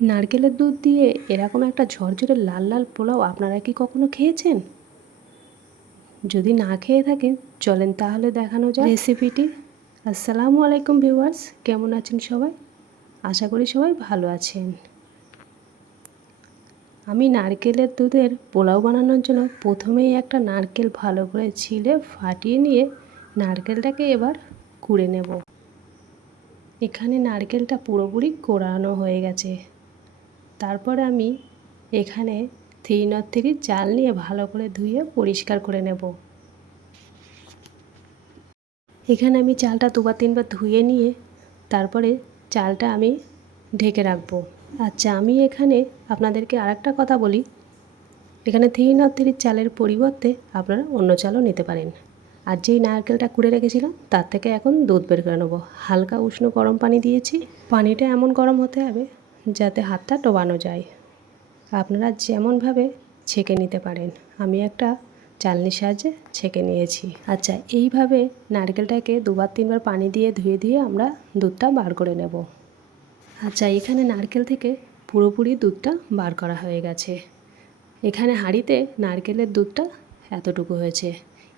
নারকেলের দুধ দিয়ে এরকম একটা ঝরঝরে লাল লাল পোলাও আপনারা কি কখনো খেয়েছেন? যদি না খেয়ে থাকেন চলেন তাহলে দেখানো যায় রেসিপিটি। আসসালামু আলাইকুম ভিউয়ার্স, কেমন আছেন সবাই? আশা করি সবাই ভালো আছেন। আমি নারকেলের দুধের পোলাও বানানোর জন্য প্রথমেই একটা নারকেল ভালো করে ছিলে ফাটিয়ে নিয়ে নারকেলটাকে এবার কুড়ে নেব। এখানে নারকেলটা পুরোপুরি কোড়ানো হয়ে গেছে। তারপর আমি এখানে 3 চাল নিয়ে ভালো করে ধুয়ে পরিষ্কার করে নেব। এখানে আমি চালটা 2-3 বার ধুয়ে নিয়ে তারপরে চালটা আমি ঢেকে রাখবো। আচ্ছা, আমি এখানে আপনাদেরকে আরেকটা কথা বলি, এখানে 3 চালের পরিবর্তে আপনারা অন্য চালও নিতে পারেন। আর যেই নারকেলটা কুড়ে রেখেছিলাম তার থেকে এখন দুধ বের করে নেবো। হালকা উষ্ণ গরম পানি দিয়েছি, পানিটা এমন গরম হতে হবে যাতে হাতটা ডোবানো যায়। আপনারা যেমনভাবে ছেঁকে নিতে পারেন, আমি একটা চালনির সাহায্যে ছেঁকে নিয়েছি। আচ্ছা, এইভাবে নারকেলটাকে 2-3 বার পানি দিয়ে ধুয়ে আমরা দুধটা বার করে নেব। আচ্ছা, এখানে নারকেল থেকে পুরোপুরি দুধটা বার করা হয়ে গেছে। এখানে হাঁড়িতে নারকেলের দুধটা এতটুকু হয়েছে।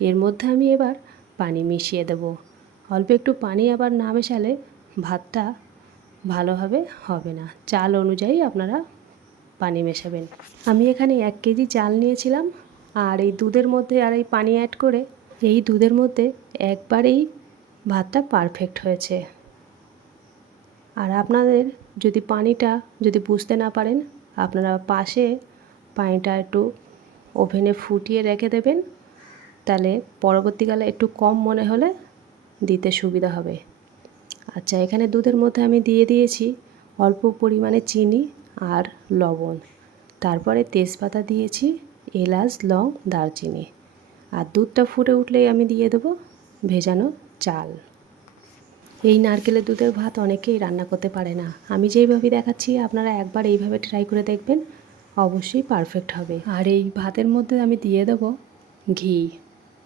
এর মধ্যে আমি এবার পানি মিশিয়ে দেব। অল্প একটু পানি আবার না মেশালে ভাতটা ভালোভাবে হবে না। চাল অনুযায়ী আপনারা পানি মেশাবেন। আমি এখানে 1 কেজি চাল নিয়েছিলাম, আর এই দুধের মধ্যে আর এই পানি অ্যাড করে এই দুধের মধ্যে একবারেই ভাতটা পারফেক্ট হয়েছে। আর আপনাদের যদি পানিটা বুঝতে না পারেন, আপনারা পাশে পানিটা একটু ওভেনে ফুটিয়ে রেখে দেবেন, তাহলে পরবর্তীকালে একটু কম মনে হলে দিতে সুবিধা হবে। আচ্ছা, এখানে দুধের মধ্যে আমি দিয়ে দিয়েছি অল্প পরিমাণে চিনি আর লবণ, তারপরে তেজপাতা দিয়েছি, এলাচ, লং, দারচিনি। আর দুধটা ফুটে উঠলেই আমি দিয়ে দেবো ভেজানো চাল। এই নারকেলের দুধের ভাত অনেকেই রান্না করতে পারে না, আমি যেইভাবে দেখাচ্ছি আপনারা একবার এইভাবে ট্রাই করে দেখবেন, অবশ্যই পারফেক্ট হবে। আর এই ভাতের মধ্যে আমি দিয়ে দেবো ঘি।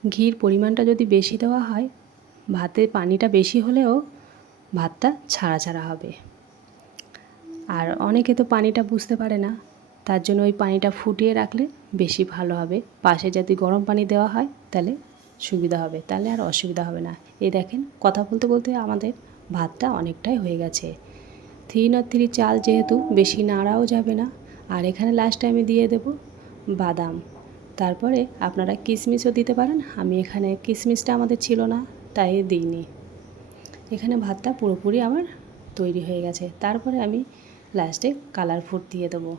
ঘির পরিমাণটা যদি বেশি দেওয়া হয়, ভাতে পানিটা বেশি হলেও ভাতটা ছাড়া ছাড়া হবে। আর অনেকে তো পানিটা বুঝতে পারে না, তার জন্য ওই পানিটা ফুটিয়ে রাখলে বেশি ভালো হবে। পাশে যদি গরম পানি দেওয়া হয় তাহলে সুবিধা হবে, তাহলে আর অসুবিধা হবে না। এই দেখেন, কথা বলতে বলতে আমাদের ভাতটা অনেকটাই হয়ে গেছে। 3 চাল যেহেতু বেশি নাড়াও যাবে না। আর এখানে লাস্টে আমি দিয়ে দেব বাদাম, তারপরে আপনারা কিশমিশও দিতে পারেন। আমি এখানে কিশমিশটা আমাদের ছিল না তাই দিইনি। এখানে ভাতটা পুরোপুরি আমার তৈরি হয়ে গেছে। তারপরে আমি লাস্টে কালার ফুড দিয়ে দেবো।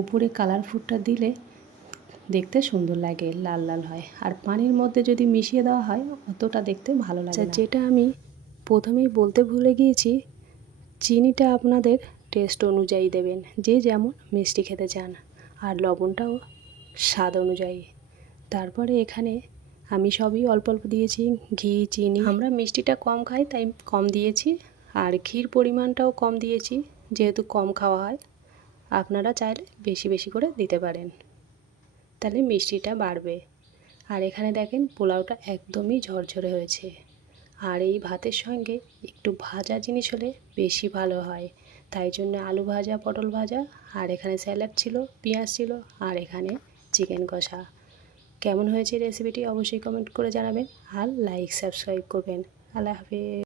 উপরে কালার ফুডটা দিলে দেখতে সুন্দর লাগে, লাল লাল হয়। আর পানির মধ্যে যদি মিশিয়ে দেওয়া হয় অতটা দেখতে ভালো লাগে না। যেটা আমি প্রথমেই বলতে ভুলে গিয়েছি, চিনিটা আপনাদের টেস্ট অনুযায়ী দেবেন, যে যেমন মিষ্টি খেতে চান, আর লবণটাও স্বাদ অনুযায়ী। তারপরে এখানে আমি সবই অল্প অল্প দিয়েছি, ঘি, চিনি। আমরা মিষ্টিটা কম খাই তাই কম দিয়েছি, আর ঘির পরিমাণটাও কম দিয়েছি যেহেতু কম খাওয়া হয়। আপনারা চাইলে বেশি বেশি করে দিতে পারেন, তাহলে মিষ্টিটা বাড়বে। আর এখানে দেখেন পোলাওটা একদমই ঝরঝরে হয়েছে। আর এই ভাতের সঙ্গে একটু ভাজা জিনিস হলে বেশি ভালো হয়, তাই জন্য আলু ভাজা, পটল ভাজা, আর এখানে স্যালাড ছিল, পেঁয়াজ ছিল, আর এখানে চিকেন কষা। কেমন হয়েছে রেসিপিটি অবশ্যই কমেন্ট করে জানাবেন, আর লাইক সাবস্ক্রাইব করবেন। আল্লাহ হাফেজ।